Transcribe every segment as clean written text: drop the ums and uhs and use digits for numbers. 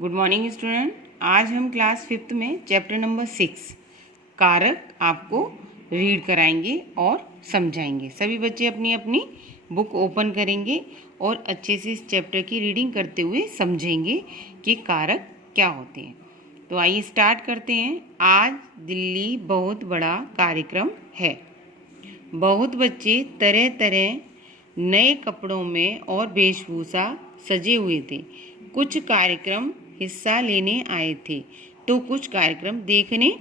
Good morning student. आज हम class 5th में चैप्टर नंबर 6 कारक आपको रीड कराएंगे और समझाएंगे। सभी बच्चे अपनी अपनी बुक ओपन करेंगे और अच्छे से इस चैप्टर की रीडिंग करते हुए समझेंगे कि कारक क्या होते हैं। तो आइए स्टार्ट करते हैं। आज दिल्ली बहुत बड़ा कार्यक्रम है। बहुत बच्चे तरह तरह नए कपड़ों में और वेशभूषा सजे हुए थे। कुछ कार्यक्रम हिस्सा लेने आए थे तो कुछ कार्यक्रम देखने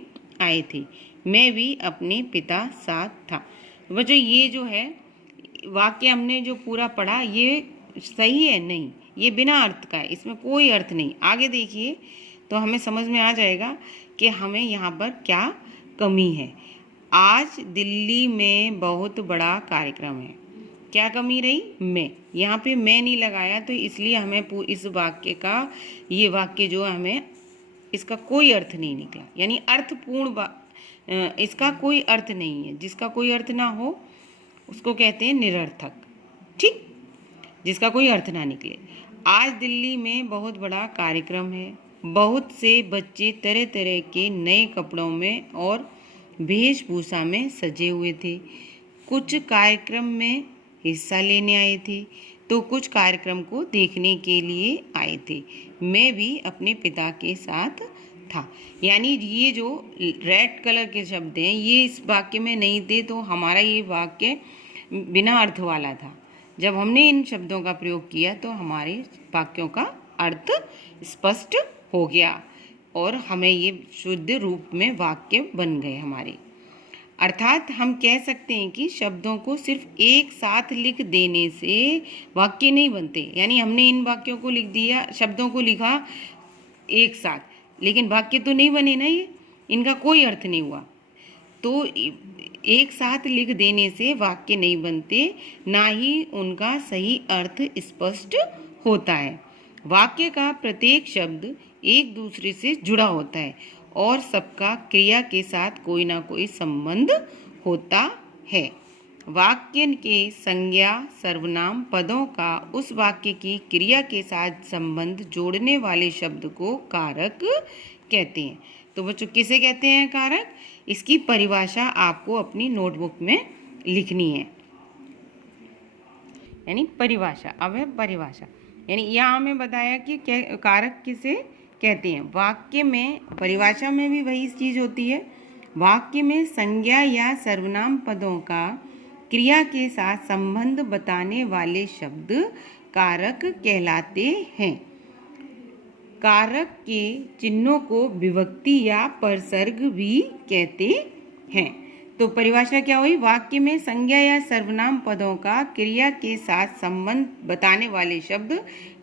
आए थे। मैं भी अपने पिता साथ था। बच्चों, ये जो है वाक्य हमने जो पूरा पढ़ा ये सही है? नहीं, ये बिना अर्थ का है, इसमें कोई अर्थ नहीं। आगे देखिए तो हमें समझ में आ जाएगा कि हमें यहाँ पर क्या कमी है। आज दिल्ली में बहुत बड़ा कार्यक्रम है। क्या कमी रही? मैं। यहाँ पे मैं नहीं लगाया तो इसलिए हमें इस वाक्य का ये वाक्य जो है हमें इसका कोई अर्थ नहीं निकला, यानी अर्थपूर्ण इसका कोई अर्थ नहीं है। जिसका कोई अर्थ ना हो उसको कहते हैं निरर्थक। ठीक, जिसका कोई अर्थ ना निकले। आज दिल्ली में बहुत बड़ा कार्यक्रम है। बहुत से बच्चे तरह तरह के नए कपड़ों में और वेशभूषा में सजे हुए थे। कुछ कार्यक्रम में हिस्सा लेने आए थे तो कुछ कार्यक्रम को देखने के लिए आए थे। मैं भी अपने पिता के साथ था। यानी ये जो रेड कलर के शब्द हैं ये इस वाक्य में नहीं थे तो हमारा ये वाक्य बिना अर्थ वाला था। जब हमने इन शब्दों का प्रयोग किया तो हमारे वाक्यों का अर्थ स्पष्ट हो गया और हमें ये शुद्ध रूप में वाक्य बन गए हमारे। अर्थात हम कह सकते हैं कि शब्दों को सिर्फ एक साथ लिख देने से वाक्य नहीं बनते। यानी हमने इन वाक्यों को लिख दिया, शब्दों को लिखा एक साथ, लेकिन वाक्य तो नहीं बने ना, ये इनका कोई अर्थ नहीं हुआ। तो एक साथ लिख देने से वाक्य नहीं बनते, ना ही उनका सही अर्थ स्पष्ट होता है। वाक्य का प्रत्येक शब्द एक दूसरे से जुड़ा होता है और सबका क्रिया के साथ कोई ना कोई संबंध होता है। वाक्य के संज्ञा सर्वनाम पदों का उस वाक्य की क्रिया के साथ संबंध जोड़ने वाले शब्द को कारक कहते हैं। तो बच्चों, किसे कहते हैं कारक? इसकी परिभाषा आपको अपनी नोटबुक में लिखनी है। यानी परिभाषा, अब है परिभाषा। यानी यहाँ हमें बताया कि कारक किसे कहते हैं। वाक्य में परिभाषा में भी वही चीज़ होती है। वाक्य में संज्ञा या सर्वनाम पदों का क्रिया के साथ संबंध बताने वाले शब्द कारक कहलाते हैं। कारक के चिन्हों को विभक्ति या परसर्ग भी कहते हैं। तो परिभाषा क्या हुई? वाक्य में संज्ञा या सर्वनाम पदों का क्रिया के साथ संबंध बताने वाले शब्द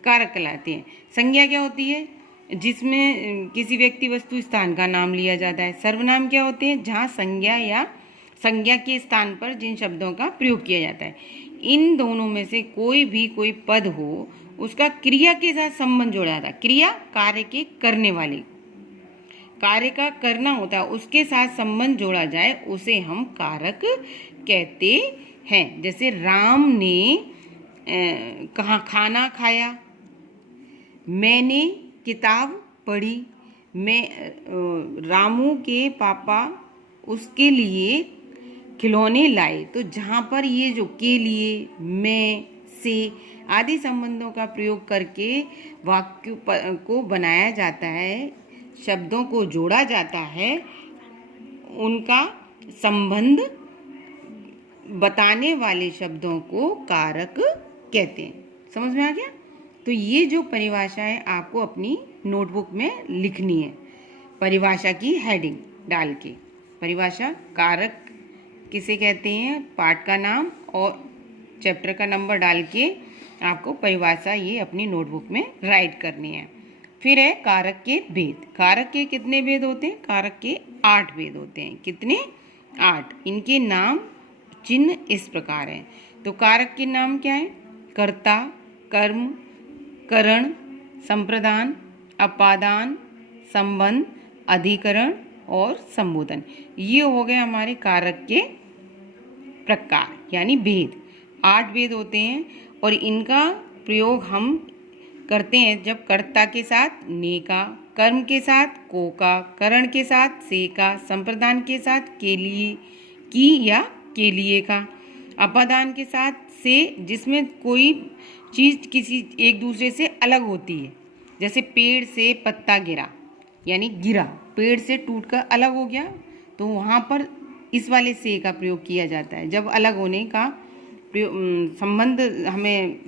कारक कहलाते हैं। संज्ञा क्या होती है? जिसमें किसी व्यक्ति वस्तु स्थान का नाम लिया जाता है। सर्वनाम क्या होते हैं? जहाँ संज्ञा या संज्ञा के स्थान पर जिन शब्दों का प्रयोग किया जाता है। इन दोनों में से कोई पद हो उसका क्रिया के साथ संबंध जोड़ा जाता है। क्रिया कार्य के करने वाली, कार्य का करना होता है, उसके साथ संबंध जोड़ा जाए उसे हम कारक कहते हैं। जैसे राम ने कहाँ खाना खाया, मैंने किताब पढ़ी, मैं रामू के पापा उसके लिए खिलौने लाए। तो जहाँ पर ये जो के लिए, मैं, से आदि संबंधों का प्रयोग करके वाक्य को बनाया जाता है, शब्दों को जोड़ा जाता है, उनका संबंध बताने वाले शब्दों को कारक कहते हैं। समझ में आ गया? तो ये जो परिभाषा है आपको अपनी नोटबुक में लिखनी है। परिभाषा की हेडिंग डाल के परिभाषा कारक किसे कहते हैं, पाठ का नाम और चैप्टर का नंबर डाल के आपको परिभाषा ये अपनी नोटबुक में राइट करनी है। फिर है कारक के भेद। कारक के कितने भेद होते हैं? कारक के 8 भेद होते हैं। कितने? 8। इनके नाम चिन्ह इस प्रकार हैं। तो कारक के नाम क्या है? कर्ता, कर्म, करण, संप्रदान, अपादान, संबंध, अधिकरण और संबोधन। ये हो गए हमारे कारक के प्रकार यानी भेद। 8 भेद होते हैं और इनका प्रयोग हम करते हैं जब कर्ता के साथ ने का, कर्म के साथ को का, करण के साथ से का, संप्रदान के साथ के लिए की या के लिए का, अपादान के साथ से जिसमें कोई चीज़ किसी एक दूसरे से अलग होती है, जैसे पेड़ से पत्ता गिरा यानी गिरा, पेड़ से टूटकर अलग हो गया, तो वहाँ पर इस वाले से का प्रयोग किया जाता है। जब अलग होने का संबंध हमें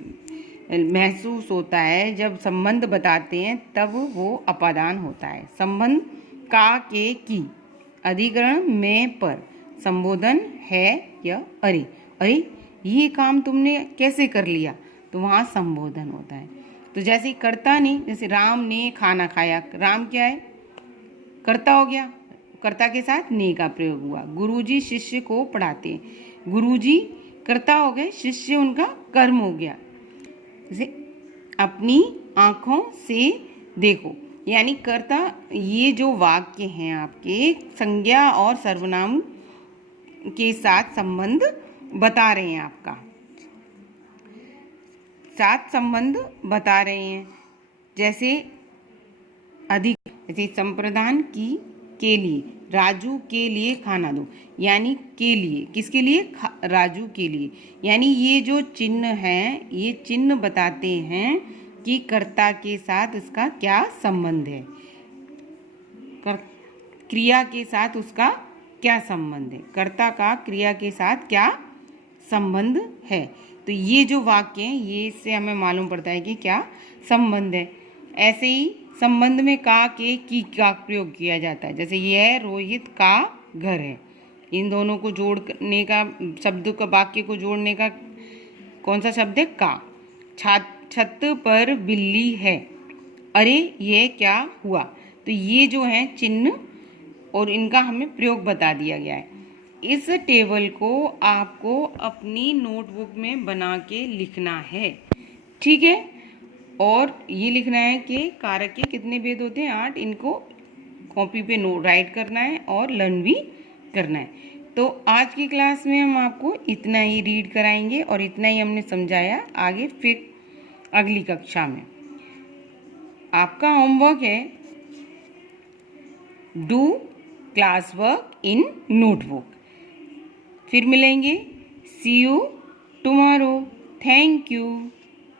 महसूस होता है, जब संबंध बताते हैं तब वो अपादान होता है। संबंध का के की, अधिकरण में पर, संबोधन है या अरे, अरे ये काम तुमने कैसे कर लिया, तो वहाँ संबोधन होता है। तो जैसे ही कर्ता ने, जैसे राम ने खाना खाया, राम क्या है, कर्ता हो गया, कर्ता के साथ ने का प्रयोग हुआ। गुरुजी शिष्य को पढ़ाते हैं, गुरुजी कर्ता हो गए, शिष्य उनका कर्म हो गया। जैसे अपनी आँखों से देखो, यानी कर्ता, ये जो वाक्य हैं आपके संज्ञा और सर्वनाम के साथ संबंध बता रहे हैं, आपका साथ संबंध बता रहे हैं। जैसे अधिक, जैसे संप्रदान की के लिए, राजू के लिए खाना दो, यानी के लिए, किसके लिए, राजू के लिए। यानी ये जो चिन्ह हैं, ये चिन्ह बताते हैं कि कर्ता के साथ उसका क्या संबंध है, क्रिया के साथ उसका क्या संबंध है, कर्ता का क्रिया के साथ क्या संबंध है। तो ये जो वाक्य हैं, ये इससे हमें मालूम पड़ता है कि क्या संबंध है। ऐसे ही संबंध में का के की का प्रयोग किया जाता है। जैसे यह रोहित का घर है, इन दोनों को जोड़ने का, शब्द का, वाक्य को जोड़ने का कौन सा शब्द है, का। छत पर बिल्ली है, अरे ये क्या हुआ। तो ये जो है चिन्ह और इनका हमें प्रयोग बता दिया गया है। इस टेबल को आपको अपनी नोटबुक में बना के लिखना है, ठीक है। और ये लिखना है कि कारक के कितने भेद होते हैं, 8। इनको कॉपी पे नोट राइट करना है और लर्न भी करना है। तो आज की क्लास में हम आपको इतना ही रीड कराएंगे और इतना ही हमने समझाया। आगे फिर अगली कक्षा में आपका होमवर्क है, do class work in notebook. फिर मिलेंगे, सी यू टुमारो। Thank you.